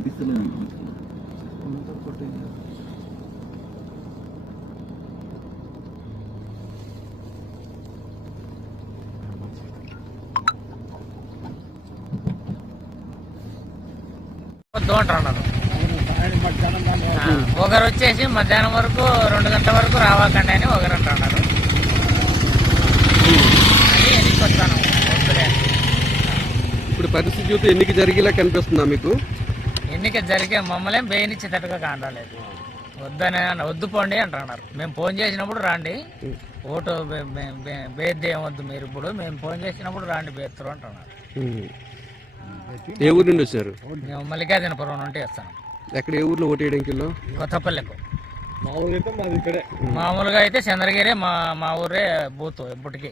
కనిపిస్తలేదు. అంటున్నారు. ఒకరు వచ్చేసి మధ్యాహ్నం వరకు 2 గంటల వరకు రావాకండి అని ఒకరు అంటున్నారు. ఇప్పుడు పరిస్థితి చూస్తే ఎన్నిక జరిగేలా కనిపిస్తుందా మీకు? ఎన్నిక జరిగే మమ్మల్ని బేయనిచ్చేటట్టుగా కానరాలేదు. వద్దు పోండి అంటున్నారు. మేము ఫోన్ చేసినప్పుడు రాండి, ఓటు బేద్ది ఏమొద్దు మీరు, ఇప్పుడు మేము ఫోన్ చేసినప్పుడు రాండి బేత్తరు అంటున్నారు. ఏ ఊరు నుండి వచ్చారు? మేము మల్లికార్జునపురం నుండి వస్తాను. ఎక్కడ, ఏ ఊర్లో ఓటు వేయడానికి? కొత్తపల్లెకు. మామూలుగా అయితే చంద్రగిరి మా ఊరే బూత్ ఇప్పటికి.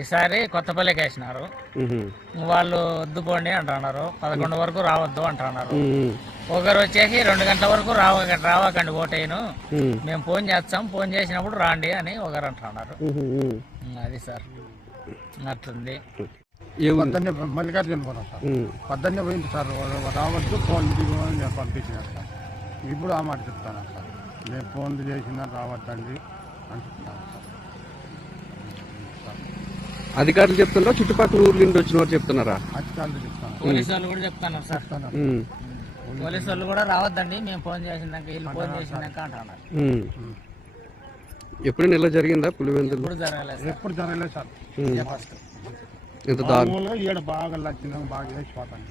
ఈసారి కొత్తపల్లికి వేసినారు. వాళ్ళు వద్దుపోండి అంటున్నారు. 11 వరకు రావద్దు అంటున్నారు. ఒకరు వచ్చేసి 2 గంటల వరకు రావకండి ఓటేను, మేము ఫోన్ చేస్తాం, ఫోన్ చేసినప్పుడు రాండి అని ఒకరు అంటున్నారు. అది సార్ అట్లుంది. మల్లికార్జునపురం సార్. పొద్దున్నే పోయింది సార్, రావద్దు ఫోన్ పంపించినారు సార్. ఇప్పుడు ఆ మాట చెప్తాను సార్, నేను ఫోన్లు చేసినా రావద్దండి అని చెప్తాను సార్. అధికారులు చెప్తున్నారా, చుట్టుపక్కల ఊర్ల నుండి వచ్చిన వారు చెప్తున్నారా? అధికారులు చెప్తాను. పోలీసు వాళ్ళు కూడా చెప్తున్నారు సార్. పోలీసు వాళ్ళు కూడా రావద్దండి, మేము ఫోన్ చేసినాక వీళ్ళు ఫోన్ చేసినాక అంటున్నారు. ఎప్పుడైనా ఇలా జరిగిందా పులివెందులు? ఎప్పుడు జరగలేదు సార్. ఫస్ట్ ఎంత దారుణం. ఈడ బాగా లక్షణంగా బాగా వేసిపోతాను.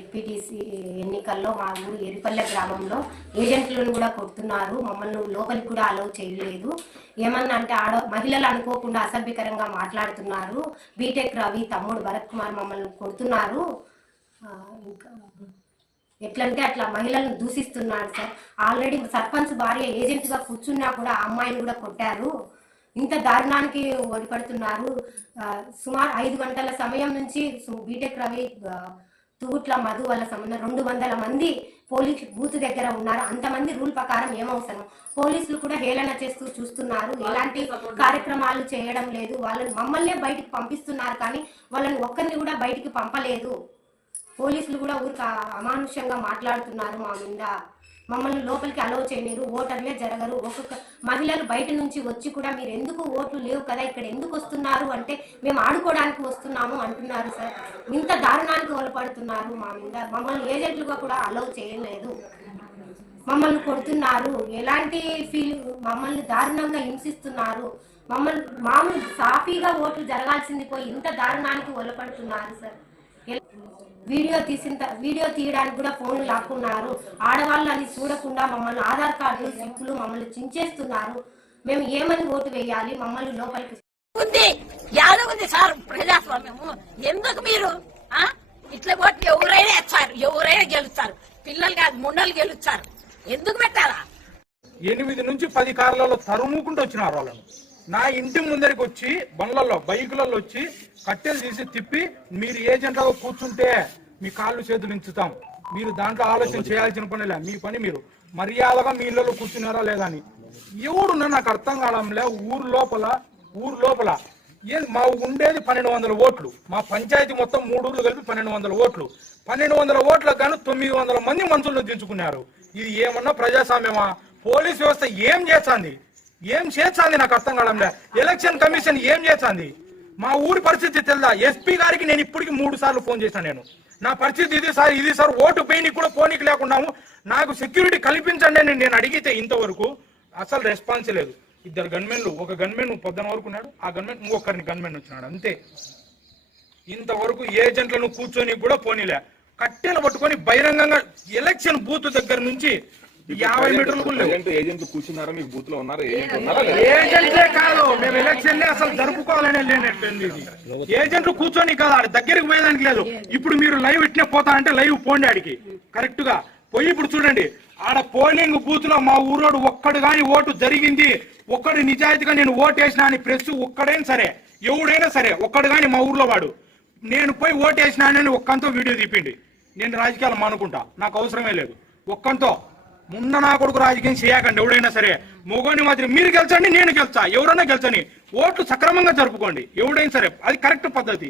ఎంపీటీసీ ఎన్నికల్లో మా ఊరు ఎరిపల్లె గ్రామంలో ఏజెంట్లను కూడా కొడుతున్నారు. మమ్మల్ని లోపలికి కూడా అలౌ చేయలేదు. ఏమన్నా అంటే మహిళలు అనుకోకుండా అసభ్యకరంగా మాట్లాడుతున్నారు. బీటెక్ రవి తమ్ముడు భరత్ కుమార్ మమ్మల్ని కొడుతున్నారు. ఇంకా ఎట్లంటే అట్లా మహిళలను దూషిస్తున్నాడు సార్. ఆల్రెడీ సర్పంచ్ భార్య ఏజెంట్గా కూర్చున్నా కూడా ఆ అమ్మాయిని కూడా కొట్టారు. ఇంత దారుణానికి ఒడిపడుతున్నారు. సుమారు 5 గంటల సమయం నుంచి బీటెక్ రవి తూగుట్ల మధు వాళ్ళ సంబంధం 200 మంది పోలీసు బూత్ దగ్గర ఉన్నారు. అంతమంది రూల్ ప్రకారం ఏమవసరం. పోలీసులు కూడా హేళన చేస్తూ చూస్తున్నారు. ఎలాంటి కార్యక్రమాలు చేయడం లేదు. వాళ్ళని మమ్మల్నే బయటికి పంపిస్తున్నారు, కానీ వాళ్ళని ఒక్కరిని కూడా బయటికి పంపలేదు. పోలీసులు కూడా ఊరికి అమానుష్యంగా మాట్లాడుతున్నారు మా మీద. మమ్మల్ని లోపలికి అలౌ చేయలేరు. ఓటర్లే జరగరు. ఒక్కొక్క మహిళలు బయట నుంచి వచ్చి కూడా మీరు ఎందుకు ఓట్లు లేవు కదా ఇక్కడ ఎందుకు వస్తున్నారు అంటే మేము ఆడుకోవడానికి వస్తున్నాము అంటున్నారు సార్. ఇంత దారుణానికి ఒలపడుతున్నారు మా మీద. మమ్మల్ని ఏజెంట్లుగా కూడా అలౌ చేయలేదు. మమ్మల్ని కొడుతున్నారు. ఎలాంటి మమ్మల్ని దారుణంగా హింసిస్తున్నారు. మమ్మల్ని మామూలు సాఫీగా ఓట్లు జరగాల్సింది పోయి ఇంత దారుణానికి ఒలపడుతున్నారు సార్. వీడియో తీయడానికి కూడా ఫోన్లు లాక్కున్నారు. ఆడవాళ్ళు అని చూడకుండా మమ్మల్ని ఆధార్ కార్డులు స్లిప్పులు మమ్మల్ని చించేస్తున్నారు. మేము ఏమని ఓటు వేయాలి? మమ్మల్ని లోపలికి ఉంది సార్. ప్రజాస్వామ్యము ఎందుకు మీరు ఇట్లా ఓట్లు ఎవరైనా ఇస్తారు, ఎవరైనా గెలుస్తారు. పిల్లలు కాదు ముండలు గెలుస్తారు. ఎందుకు పెట్టారా? 8 నుంచి 10 కార్లలో తరుముకుంటూ వచ్చినారు వాళ్ళను. నా ఇంటి ముందరికి వచ్చి బండ్లలో బైకులలో వచ్చి కట్టెలు తీసి తిప్పి మీరు ఏజెంట్గా కూర్చుంటే మీ కాళ్ళు చేతులు ఇంచుతాం, మీరు దాంట్లో ఆలోచన చేయాల్సిన పనిలే, మీ పని మీరు మర్యాదగా మీ ఇళ్ళలో కూర్చున్నారా లేదా అని. ఎవడున్నా నాకు అర్థం కావడంలే. ఊరు లోపల మా ఉండేది 1200 ఓట్లు, మా పంచాయతీ మొత్తం 3 ఊర్లు కలిపి 1200 ఓట్లు. 1200 ఓట్లకు గాను 900 మంది మనుషులను దించుకున్నారు. ఇది ఏమన్నా ప్రజాస్వామ్యమా? పోలీస్ వ్యవస్థ ఏం చేస్తుంది నాకు అర్థం కావడంలే. ఎలక్షన్ కమిషన్ ఏం చేస్తుంది? మా ఊరి పరిస్థితి తెలుదా? ఎస్పీ గారికి నేను ఇప్పటికి 3 సార్లు ఫోన్ చేశాను. నేను నా పరిస్థితి ఇది సార్ ఓటు పోయినకి కూడా పోనీకి లేకున్నాము, నాకు సెక్యూరిటీ కల్పించండి అని నేను అడిగితే ఇంతవరకు అసలు రెస్పాన్స్ లేదు. 2 గన్మెన్లు, ఒక గన్మెన్ పొద్దున వరకు ఉన్నాడు, ఆ గన్మెన్ ఇంకొకరిని గన్మెన్ వచ్చినాడు అంతే. ఇంతవరకు ఏజెంట్లను కూర్చొని కూడా పోనీలే. కట్టెలు పట్టుకొని బహిరంగంగా ఎలక్షన్ బూత్ దగ్గర నుంచి 50 మీటర్లు కూడా ఏజెంట్లు కూర్చున్నారా? మీకు బూత్ లో ఉన్నారా? ఏజెంట్లే కాదు, మేము ఎలక్షన్ అసలు జరుపుకోవాలనే లేనట్టుంది. ఏజెంట్లు కూర్చొని కాదు, ఆడ దగ్గరికి పోయేదానికి లేదు. ఇప్పుడు మీరు లైవ్ ఇట్నే పోతా అంటే లైవ్ పోండి ఆడికి కరెక్ట్ గా పోయి. ఇప్పుడు చూడండి, ఆడ పోలింగ్ బూత్ లో మా ఊరోడు ఒక్కడు గాని ఓటు జరిగింది, ఒక్కడు నిజాయితీగా నేను ఓటు వేసినా అని ప్రెస్ ఒక్కడైనా సరే, ఎవడైనా సరే ఒక్కడు గాని మా ఊర్లో వాడు నేను పోయి ఓటు వేసినానని ఒక్కంతో వీడియో తీపిండి. నేను రాజకీయాలు మానుకుంటా, నాకు అవసరమే లేదు. ఒక్కంతో ముందు నా కొడుకు రాజకీయం చేయకండి. ఎవడైనా సరే మొగోని మాత్రం మీరు గెలిచండి, నేను గెలిచా, ఎవరైనా గెలిచని. ఓట్లు సక్రమంగా జరుపుకోండి ఎవడైనా సరే, అది కరెక్ట్ పద్ధతి.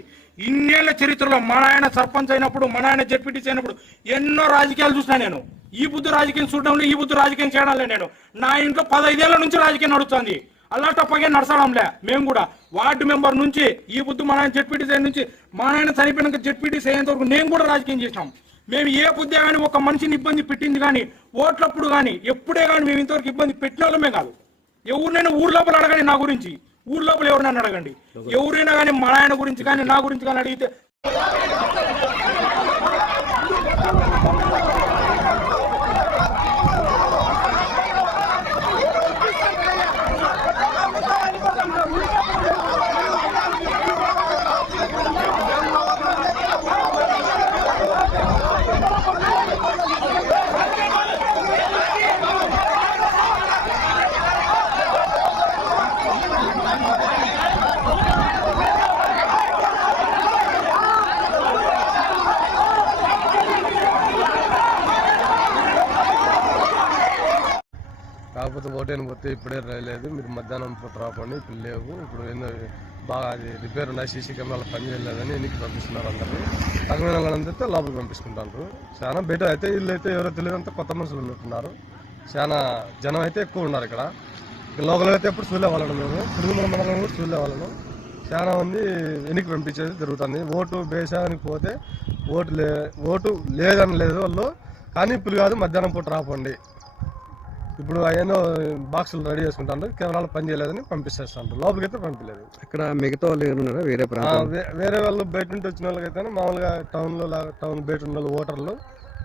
ఇన్నేళ్ల చరిత్రలో మా నాయన సర్పంచ్ అయినప్పుడు, మా నాయన జెడ్పీటీసీ అయినప్పుడు ఎన్నో రాజకీయాలు చూసినా నేను. ఈ బుద్ధి రాజకీయం చూడడంలో, ఈ బుద్ధి రాజకీయం చేయడంలే. నేను నా ఇంట్లో 15 ఏళ్ల నుంచి రాజకీయం నడుస్తుంది. అలా టప్పగా నడచడంలే. మేము కూడా వార్డు మెంబర్ నుంచి ఈ బుద్ధి మా నాయన జెడ్పీటీసీ నుంచి, మా నాయన చనిపోయినాక జెడ్పీటీసీ అయ్యేంత వరకు నేను కూడా రాజకీయం చేసినాం. మేము ఏ బుద్ధి కానీ ఒక మనిషిని ఇబ్బంది పెట్టింది కానీ, ఓట్లప్పుడు కానీ ఎప్పుడే కానీ మేము ఇంతవరకు ఇబ్బంది పెట్టిన వాళ్ళమే కాదు. ఎవరినైనా ఊరు లోపల అడగండి నా గురించి, ఊరు లోపల ఎవరినైనా అడగండి. ఎవరైనా కానీ మా నాయన గురించి కానీ నా గురించి కానీ అడిగితే కాకపోతే ఓటేని పోతే ఇప్పుడే రాలేదు, మీరు మధ్యాహ్నం పూట రాపండి, ఇప్పుడు లేవు, ఇప్పుడు ఏందో బాగా అది రిపేర్ ఉన్నాయి, సీసీ కెమెరాలు పని చేయలేదని ఎన్నికి పంపిస్తున్నారు. అందరూ తగిన వాళ్ళందరితో లోపలికి పంపిస్తుంటారు. చాలా బెటర్ అయితే వీళ్ళు అయితే ఎవరో తెలియదంతా కొత్త మనుషులు ఉన్నట్టున్నారు. చాలా జనం అయితే ఎక్కువ ఉన్నారు ఇక్కడ. లోకల్ అయితే ఎప్పుడు చూలే వాళ్ళను, మేము తిరుగుమల మండలం కూడా చూలే వాళ్ళను. చాలా మంది ఎన్నికి పంపించేది జరుగుతుంది. ఓటు బేసానికి పోతే ఓటు లేదని లేదు వాళ్ళు, కానీ ఇప్పుడు కాదు మధ్యాహ్నం పూట రాపండి. ఇప్పుడు ఏదో బాక్సులు రెడీ చేసుకుంటాను, కెమెరాలు పని చేయలేదని పంపిస్తేస్తాను. లోపలికి అయితే పంపించలేదు. ఇక్కడ మిగతా వాళ్ళు ఏమన్నారా? వేరే వాళ్ళు బయట నుండి వచ్చిన వాళ్ళకైతే మామూలుగా టౌన్ బయట ఉన్న వాళ్ళు ఓటర్లు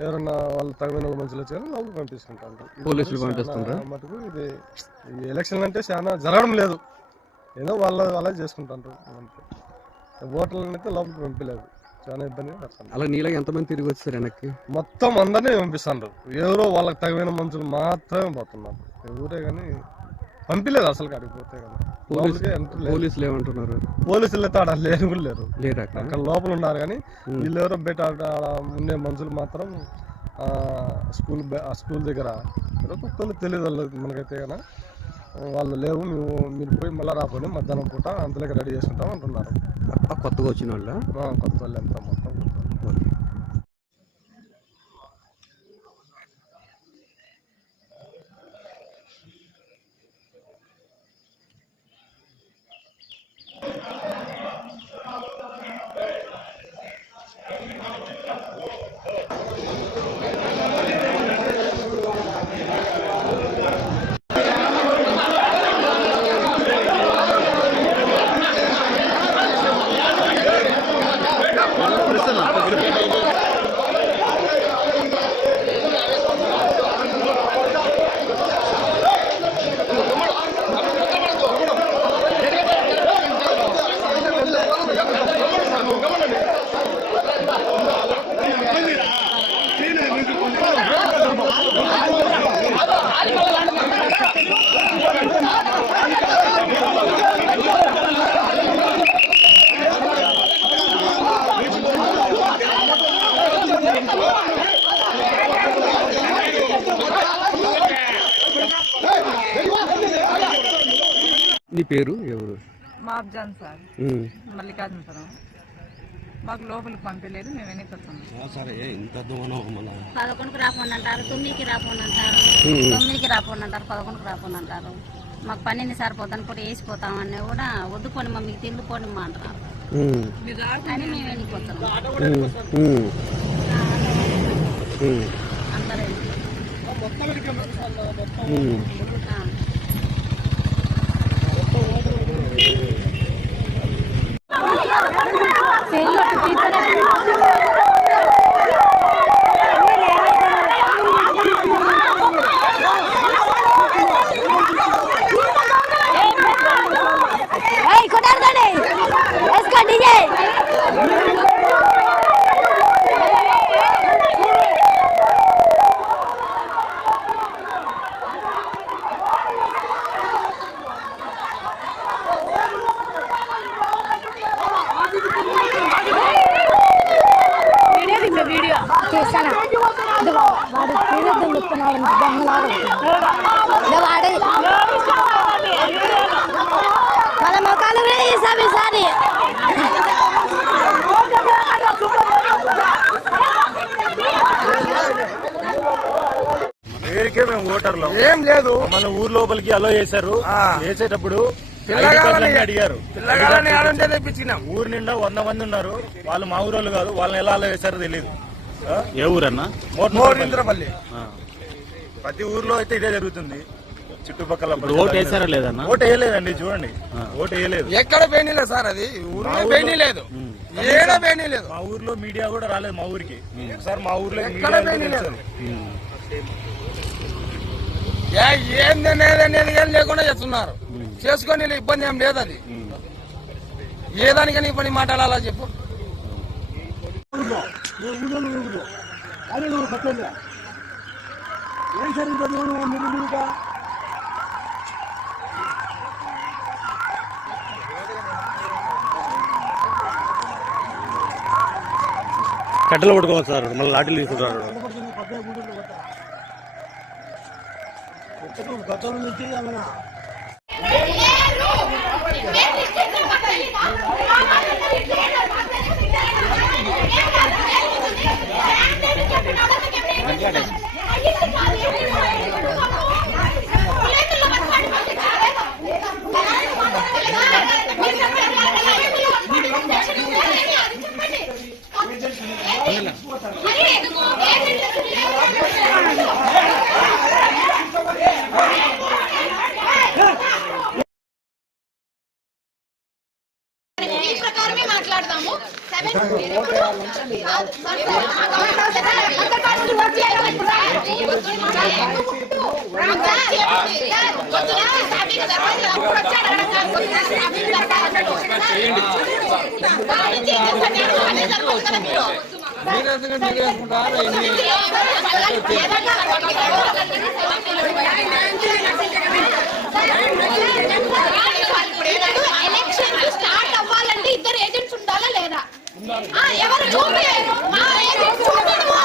ఎవరన్నా వాళ్ళు తగిన మనుషులు వచ్చి లోపలికి పంపిస్తుంటారు. పోలీసులు పంపిస్తుంటారా? మటుకు ఇది ఎలక్షన్ అంటే చాలా జరగడం లేదు, ఏదో వాళ్ళే చేసుకుంటారు. ఓటర్లను అయితే లోపలికి పంపించలేదు, చాలా ఇబ్బంది. అలా నీళ్ళకి ఎంతమంది తిరిగి వచ్చారు వెనక్కి? మొత్తం అందరినీ పంపిస్తాండ్రు, ఎవరో వాళ్ళకి తగిన మనుషులు మాత్రమే పోతున్నారు. ఎవరే కానీ పంపించలేదు అసలు అడిగిపోతే. పోలీసులు ఏమంటున్నారు? పోలీసులు అయితే ఆడ లేరు కూడా లేరు, అక్కడ లోపల ఉన్నారు. కానీ వీళ్ళు ఎవరో బయట ఉండే మనుషులు మాత్రం స్కూల్ దగ్గర ఏదో కొత్త తెలియదు మనకైతే. కానీ వాళ్ళు లేవు, మీరు పోయి మళ్ళీ రాకపోయి మధ్యాహ్నం పూట అంతలోకి రెడీ చేసుకుంటాం అంటున్నారు. కొత్తగా వచ్చిన వాళ్ళు? కొత్త వాళ్ళు ఎంత మొత్తం. Listen, పేరు ఎవరు? మాబ్జాన్ సార్, మల్లికార్జునపురం. మాకు లోపలికి పంపించలేదు, మేము వెనక్కి వచ్చాము. 11కి రాపోనంటారు, 9కి రాపోనంటారు, 9కి రాపోనంటారు, 11కి రాపోనంటారు. మాకు పన్నెండు సరిపోతాను పూట వేసిపోతామని కూడా వద్దుకొని మా మీకు తిండిపోని మా అంటారు అని మేము వెనక్కి వచ్చాము. అందరూ వాళ్ళ మొక్కలు కూడా ఈసారి పేరుకే మేము ఓటర్లు ఏం లేదు. మన ఊరు లోపలికి అలో చేశారు. వేసేటప్పుడు అడిగారు, ఊరు నిండా 100 మంది ఉన్నారు. వాళ్ళు మా ఊరోళ్ళు కాదు, వాళ్ళని ఎలా అలో చేశారో తెలియదు. ఏ ఊరన్నా? మోరింద్రపల్లి. ప్రతి ఊర్లో అయితే ఇదే జరుగుతుంది. చుట్టుపక్కల ఓటు వేసారా లేదన్నా? ఓటు వేయలేదండి, చూడండి, ఓటు వేయలేదు. ఎక్కడ పోయినలేదు సార్, అది పోయినలేదు, ఏడ పోయినలేదు. మా ఊర్లో మీడియా కూడా రాలేదు మా ఊరికి. ఒకసారి మా ఊర్లో ఏందనేది ఏం లేకుండా చేస్తున్నారు. చేసుకొని ఇబ్బంది ఏం లేదు. అది ఏ దానికని ఇబ్బంది మాట్లాడాలా చెప్పు. కట్టెలు పట్టుకోవాలి సార్, మళ్ళీ లాఠీలు తీసుకుంటారు. మాట్లాడదాము. ఎలక్షన్ స్టార్ట్ అవ్వాలంటే ఇద్దరు ఏజెంట్స్ ఉండాలా లేదా? ఎవరు చూపించారు? మా ఏజెంట్ చూడము.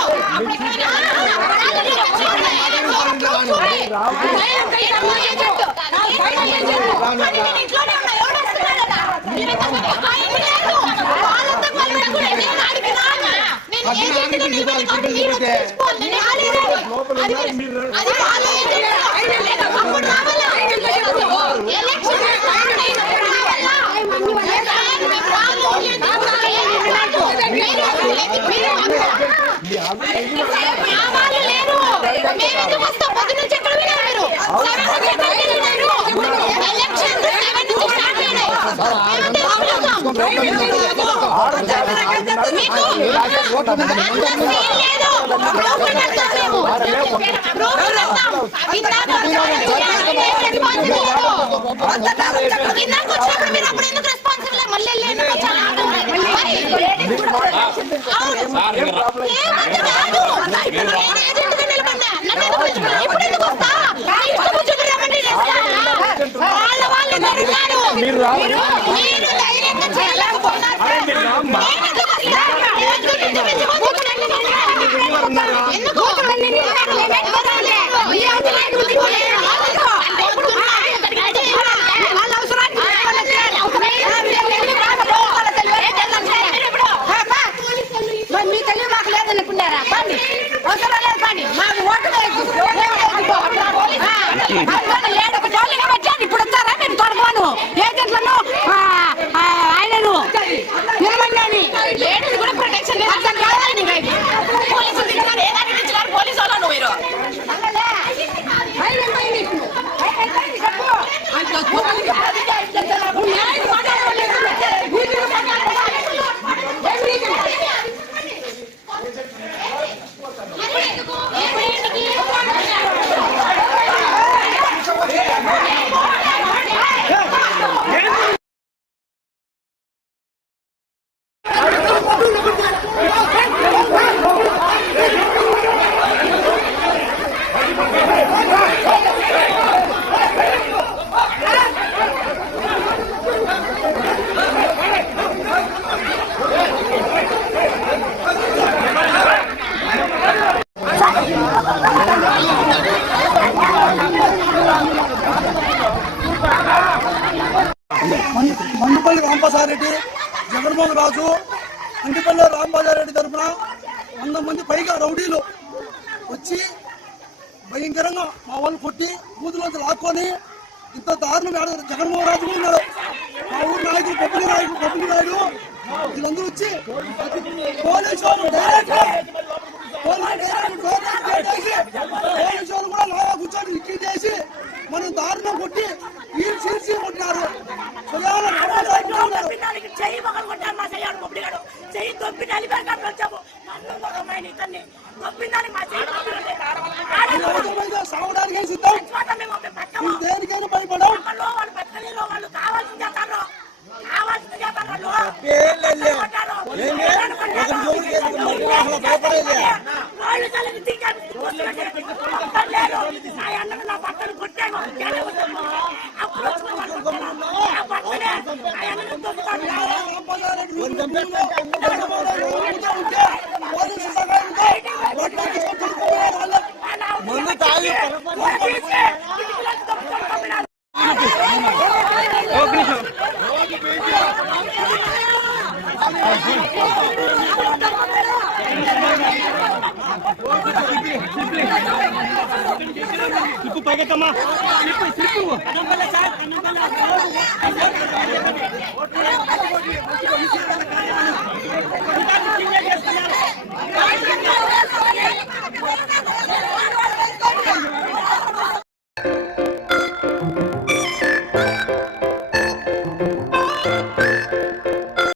రాంప్రసాద్ రెడ్డి, జగన్మోహన్ రాజు, అంటిపల్లి రాంప్రసాద్ రెడ్డి తరఫున 100 మంది పైగా రౌడీలు వచ్చి భయంకరంగా మా వాళ్ళు కొట్టి బూతులోంచి లాక్కొని ఇంత దారుణం జగన్మోహన్ రాజు ఉన్నారు. మా ఊరు నాయకులు పప్పులు నాయుడు వీళ్ళందరూ వచ్చి పోలీసు వాళ్ళు కూడా లాగా కూర్చొని ఇచ్చి చేసి మనం దారుణం కొట్టి వీళ్ళు సీల్చి కొట్టినారు. సావడానికి సిద్ధం, దేనికైనా భయపడం.